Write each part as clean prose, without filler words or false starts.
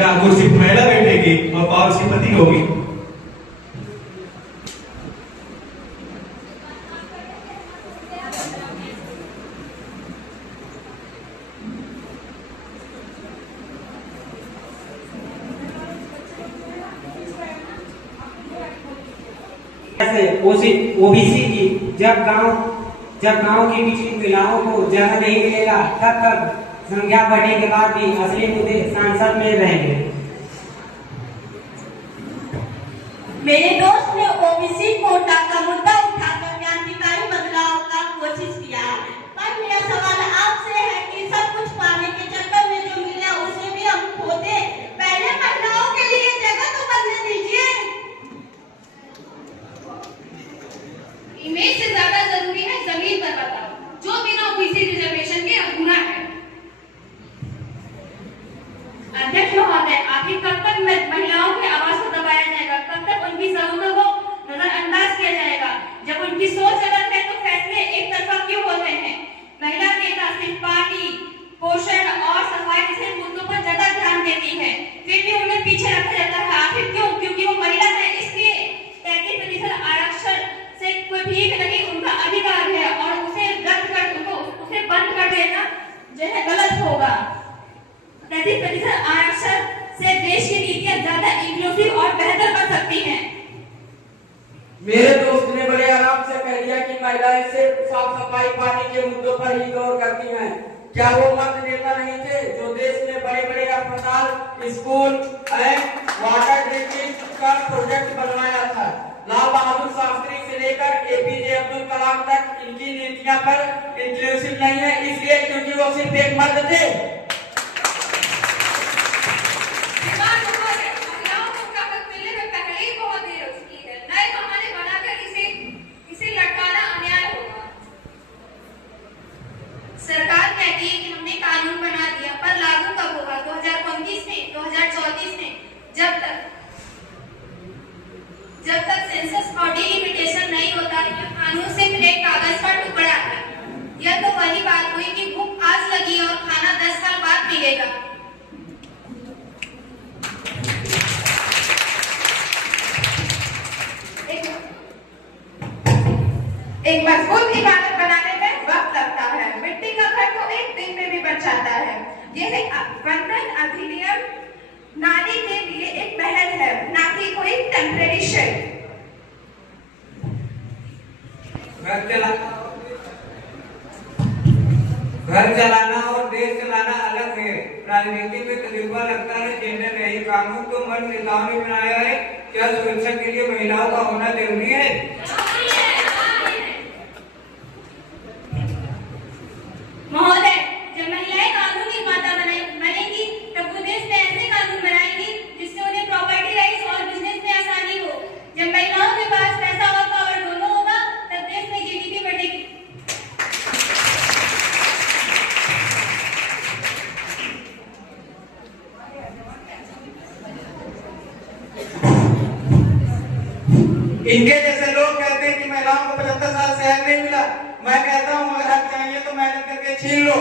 जहाँ कुर्सी पर महिला बैठेगी और पावर श्रीमती होगी। ओबीसी की जब गांव की पिछड़ी महिलाओं को जगह नहीं मिलेगा तब तक संख्या बढ़ने के बाद भी असली मुद्दे संसद में रहेंगे। मेरे दोस्त ने ओबीसी कोटा का मुद्दा उठाकर क्रांतिकारी बदलाव का कोशिश किया, पर मेरा सवाल आपसे है कि सब कुछ पाने के चक्कर में जो मिला उसे भी हम खोते। पहले महिलाओं के लिए जगह तो बनने दीजिए। इमेज से ज्यादा जरूरी है जमीन पर बताओ, जो बिना ओबीसी रिजर्वेशन के अधूरा है। अध्यक्ष महोदय, आखिर कब तक महिलाओं की आवाज को दबाया जाएगा? कब तक उनकी जरूरतों को नजरअंदाज किया जाएगा? जब उनकी सोच गलत है तो फैसले एक तरफा क्यों होते हैं? महिला नेता सिर्फ पानी, पोषण और सफाई जैसे मुद्दों पर ज्यादा ध्यान देती है, फिर भी उन्हें पीछे रखा जाता है। आखिर क्यों? क्योंकि वो महिला है, इसलिए 33% आरक्षण से कोई भीख नहीं, उनका अधिकार है और उसे बंद कर देना जो है गलत होगा। 33% आरक्षण से देश की नीतियां ज्यादा इंक्लूसिव और बेहतर बन सकती हैं। मेरे दोस्त ने बड़े आराम से कह दिया कि महिलाएं सिर्फ साफ सफाई पानी के मुद्दों पर ही गौर करती हैं। क्या वो मर्द नेता नहीं थे जो देश में बड़े बड़े अस्पताल, स्कूल एंड वाटर ट्रीटमेंट का प्रोजेक्ट बनवाया था? लाल बहादुर शास्त्री से लेकर एपीजे अब्दुल कलाम तक इनकी नीतियां पर इंक्लूसिव नहीं है, इसलिए क्योंकि वो सिर्फ एक मर्द थे। सरकार कहती है कि हमने कानून बना दिया, पर लागू कब होगा? 2029 में, 2034 में? जब तक सेंसस बॉडी लिमिटेशन नहीं होता, यह कानून सिर्फ एक कागज का टुकड़ा है। यह तो वही बात हुई कि भूख आज लगी और खाना 10 साल बाद मिलेगा। एक मजबूत इमारत बनाने में वक्त लगता है, मिट्टी का घर तो एक दिन में भी बन जाता है। यह बंधन अधिनियम नारी के लिए एक महल है, ना कि कोई टेम्परेरी शेड। घर चलाना और देश चलाना अलग है। राजनीति में तजुर्बा लगता है, जेंडर नहीं। कानून तो मर्द नेताओं ने बनाया है, क्या सुरक्षा के लिए महिलाओं का होना जरूरी है? महोदय, जब महिलाएं कानून निर्माता बनेगी तब वो देश में ऐसे कानून बनाएंगी जिससे उन्हें प्रॉपर्टी राइट्स और बिजनेस में आसानी हो। जब महिलाओं के पास पैसा और पावर दोनों होगा तब देश में जीडीपी बढ़ेगी। इनके जैसे लोग कहते हैं कि महिलाओं को 75 साल से हक नहीं मिला। मैं कहता हूँ अगर हक चाहिए तो मेहनत करके छीन लो,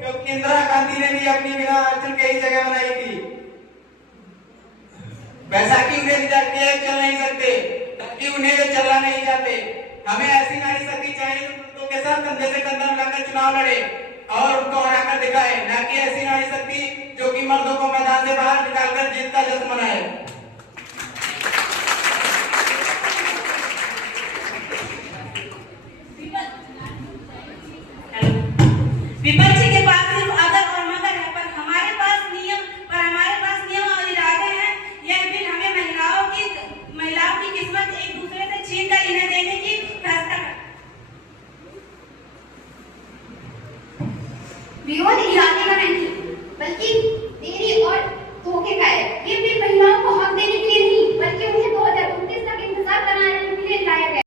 क्योंकि इंदिरा गांधी ने भी अपनी बिना अड़चन के ही जगह बनाई थी। बैसाखी उन्हें रिजर्व किया, चल नहीं सकते, तभी उन्हें वे चलना नहीं चाहते। हमें ऐसी नारी शक्ति चाहिए जो के साथ कंधे से कंधा मिलाकर चुनाव लड़े और उनको हराकर दिखाए, न कि ऐसी नारी शक्ति जो कि मर्दों को मैदान से बाहर निकालकर जीत का जश्न मनाए। विपक्ष के पास सिर्फ अगर और मगर है, पर हमारे पास नियम और इरादे हैं। यह बिल हमें महिलाओं की किस्मत एक दूसरे से छीन कर इन्हें देने की फैसला कर। विरोध इरादे का नहीं बल्कि